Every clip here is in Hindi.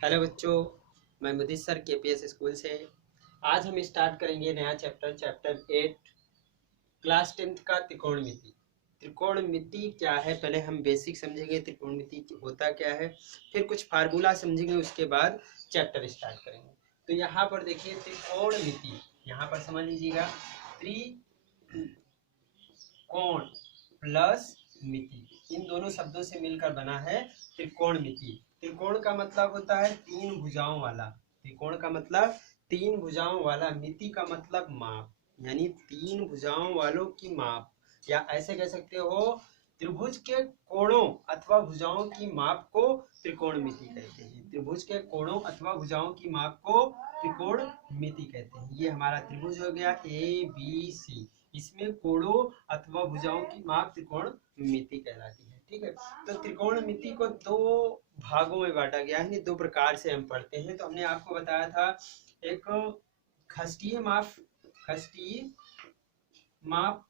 हेलो बच्चों, मैं मुदीर सर केपीएस स्कूल से। आज हम स्टार्ट करेंगे नया चैप्टर 8 क्लास 10th का त्रिकोणमिति। त्रिकोणमिति क्या है, पहले हम बेसिक समझेंगे त्रिकोणमिति होता क्या है, फिर कुछ फार्मूला समझेंगे, उसके बाद चैप्टर स्टार्ट करेंगे। तो यहाँ पर देखिए त्रिकोणमिति, यहाँ पर समझ लीजिएगा त्रिकोण प्लस मिति, इन दोनों शब्दों से मिलकर बना है त्रिकोणमिति। त्रिकोण का मतलब होता है तीन भुजाओं वाला, त्रिकोण का मतलब तीन भुजाओं वाला, मिति का मतलब माप, यानी तीन भुजाओं वालों की माप, या ऐसे कह सकते हो त्रिभुज के कोणों अथवा भुजाओं की माप को त्रिकोणमिति कहते हैं। त्रिभुज के कोणों अथवा भुजाओं की माप को त्रिकोणमिति कहते हैं। ये हमारा त्रिभुज हो गया ABC, इसमें कोणों अथवा भुजाओं की माप त्रिकोणमिति कहलाती है। ठीक है, तो त्रिकोणमिति को दो भागों में बांटा गया है, दो प्रकार से हम पढ़ते हैं। तो हमने आपको बताया था एक खष्टीय माप,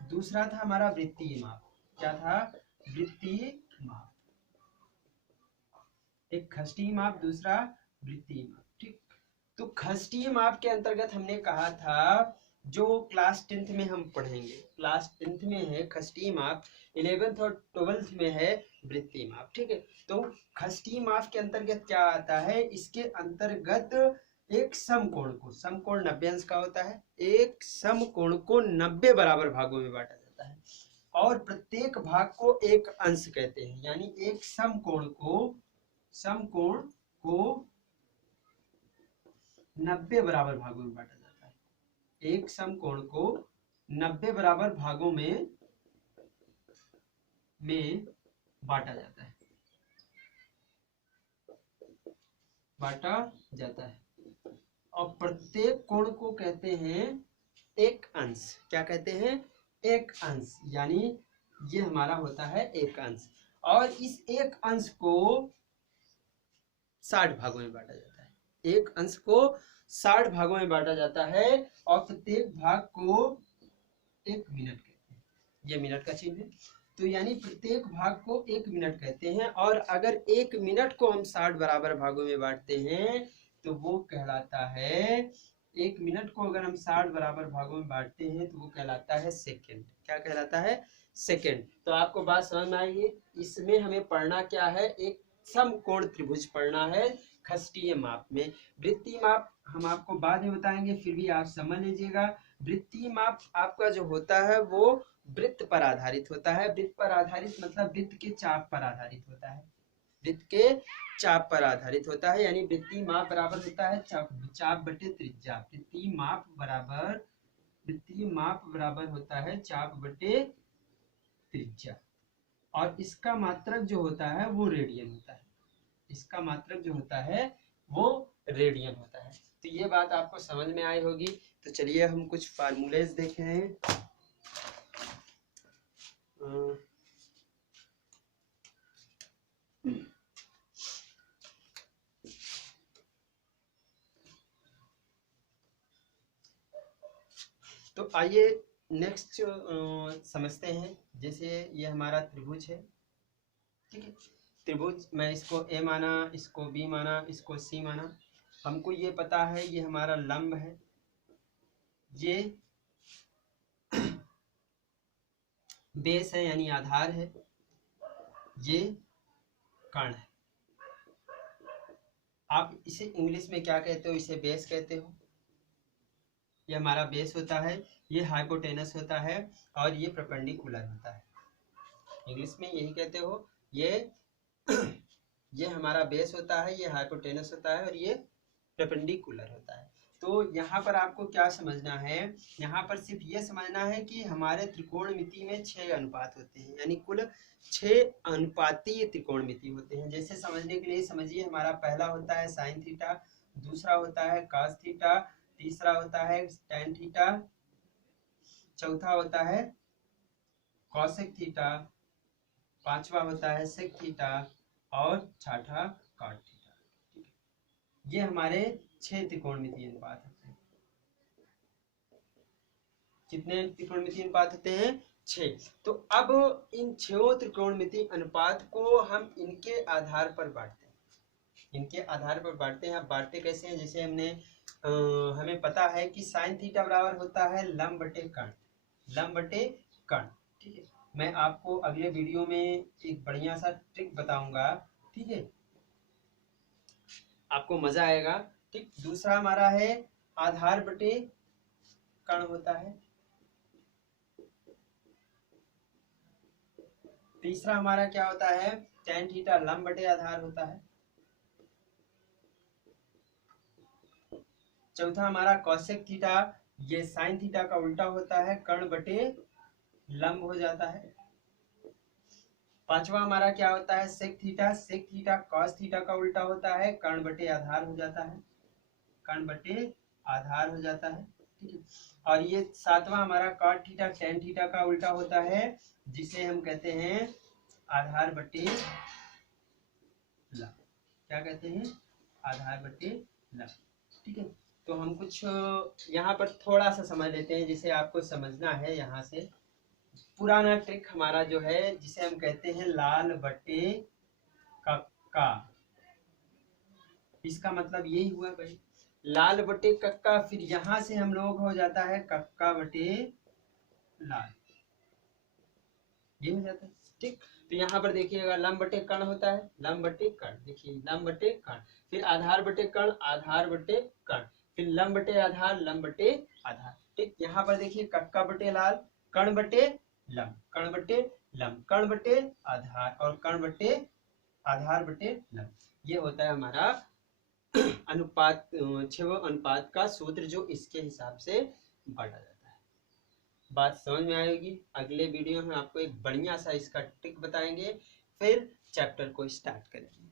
दूसरा था हमारा वृत्तीय माप। क्या था? वृत्तीय माप। एक खष्टीय माप, दूसरा वृत्तीय माप। ठीक, तो खष्टीय माप के अंतर्गत हमने कहा था जो क्लास 10th में हम पढ़ेंगे, क्लास 10th में है खष्टीय माप, 11th और 12th में है वृत्तीय माप। ठीक है, तो खष्टीय माप के अंतर्गत क्या आता है, इसके अंतर्गत एक समकोण को, समकोण 90 अंश का होता है, एक समकोण को 90 बराबर भागों में बांटा जाता है और प्रत्येक भाग को एक अंश कहते हैं। यानी एक समकोण को 90 बराबर भागों में बांटा जाता है, एक समकोण को 90 बराबर भागों में बांटा जाता है, और प्रत्येक कोण को कहते हैं एक अंश। क्या कहते हैं? एक अंश, यानी ये हमारा होता है एक अंश, और इस एक अंश को 60 भागों में बांटा जाता है। एक अंश को 60 भागों में बांटा जाता है और प्रत्येक भाग को 1 मिनट कहते हैं। ये मिनट का चिन्ह है, तो यानी प्रत्येक भाग को 1 मिनट कहते हैं। और अगर 1 मिनट को हम 60 बराबर भागों में बांटते हैं तो वो कहलाता है, 1 मिनट को अगर हम 60 बराबर भागों में बांटते हैं तो वो कहलाता है सेकेंड। क्या कहलाता है? सेकेंड। तो आपको बात समझ में आई है? इसमें हमें पढ़ना क्या है, एक समकोण त्रिभुज पढ़ना है खष्टीय माप में। वृत्तीय माप हम आपको बाद में बताएंगे, फिर भी आप समझ लीजिएगा। वृत्तीय माप आपका जो होता है वो वृत्त पर आधारित होता है। वृत्त पर आधारित मतलब वृत्त के चाप पर आधारित होता है, वृत्त के चाप पर आधारित होता है। यानी वृत्तीय माप बराबर होता है चाप बटे त्रिज्या। वृत्तीय माप बराबर होता है चाप बटे त्रिज्या, और इसका मात्रक जो होता है वो रेडियन होता है, इसका मात्रक जो होता है वो रेडियन होता है। तो ये बात आपको समझ में आई होगी। तो चलिए हम कुछ फार्मूलेज देख रहे हैं। तो आइए नेक्स्ट समझते हैं। जैसे ये हमारा त्रिभुज है, ठीक है, त्रिभुज, मैं इसको ए माना, इसको बी माना, इसको सी माना। हमको ये पता है ये हमारा लंब है, ये बेस है यानी आधार है, ये कर्ण है। आप इसे इंग्लिश में क्या कहते हो? इसे बेस कहते हो। ये हमारा बेस होता है, ये हाइपोटेनस होता है और ये परपेंडिकुलर होता है। इंग्लिश में यही कहते हो। ये हमारा बेस होता है, ये हाइपोटेनस होता है और ये परपेंडिकुलर होता है। तो यहाँ पर आपको क्या समझना है, यहाँ पर सिर्फ ये समझना है कि हमारे त्रिकोणमिति में 6 अनुपात होते हैं, यानी कुल 6 अनुपातीय त्रिकोणमिति होते हैं। जैसे समझने के लिए समझिए, हमारा पहला होता है साइन थीटा, दूसरा होता है कॉस थीटा, तीसरा होता है टैन थीटा, चौथा होता है कॉसेक थीटा, पांचवा होता है सेक थीटा और छठा कॉट थीटा। ये हमारे 6 त्रिकोणमितीय अनुपात होते हैं। कितने त्रिकोणमितीय अनुपात होते हैं? 6। तो अब इन 6 त्रिकोणमितीय अनुपात को हम इनके आधार पर बांटते हैं। इनके आधार पर बांटते हैं। अब बांटते कैसे हैं, जैसे हमें पता है कि साइन थीटा बराबर होता है लंब बटे कर्ण, लंब बटे कर्ण। ठीक है, मैं आपको अगले वीडियो में एक बढ़िया सा ट्रिक बताऊंगा। ठीक है, आपको मजा आएगा। ठीक, दूसरा हमारा है आधार बटे कर्ण होता है। तीसरा हमारा क्या होता है, tan थीटा लंब बटे आधार होता है। चौथा हमारा cosec थीटा, ये sin थीटा का उल्टा होता है, कर्ण बटे लंब हो जाता है। पांचवा हमारा क्या होता है, sec थीटा cos थीटा का उल्टा होता है, कर्ण बटे आधार हो जाता है, कर्ण बटे आधार हो जाता है। ठीक है, और ये सातवां हमारा cot थीटा tan थीटा का उल्टा होता है, जिसे हम कहते हैं आधार बटे लंब। क्या कहते हैं, आधार बटे लंब। ठीक है, तो हम कुछ यहाँ पर थोड़ा सा समझ लेते हैं, जिसे आपको समझना है। यहाँ से पुराना ट्रिक हमारा जो है, जिसे हम कहते हैं लाल बटे कक्का। इसका मतलब यही हुआ भाई, लाल बटे कक्का, फिर यहाँ से हम लोग हो जाता है कक्का बटे लाल, ये हो जाता है। ठीक, तो यहाँ पर देखिएगा लंब बटे कर्ण होता है, लंब बटे कर्ण, देखिए लंब बटे कर्ण, फिर आधार बटे कर्ण, आधार बटे कर्ण, फिर लंब बटे आधार, लंब बटे आधार। ठीक, यहाँ पर देखिए कक्का बटे लाल, कर्ण बटे लंब, कर्ण बटे लंब, कर्ण बटे आधार, और कर्ण बटे आधार बटे लंब। ये होता है हमारा अनुपात, छेव अनुपात का सूत्र, जो इसके हिसाब से बांटा जाता है। बात समझ में आएगी। अगले वीडियो में आपको एक बढ़िया सा इसका ट्रिक बताएंगे, फिर चैप्टर को स्टार्ट करेंगे।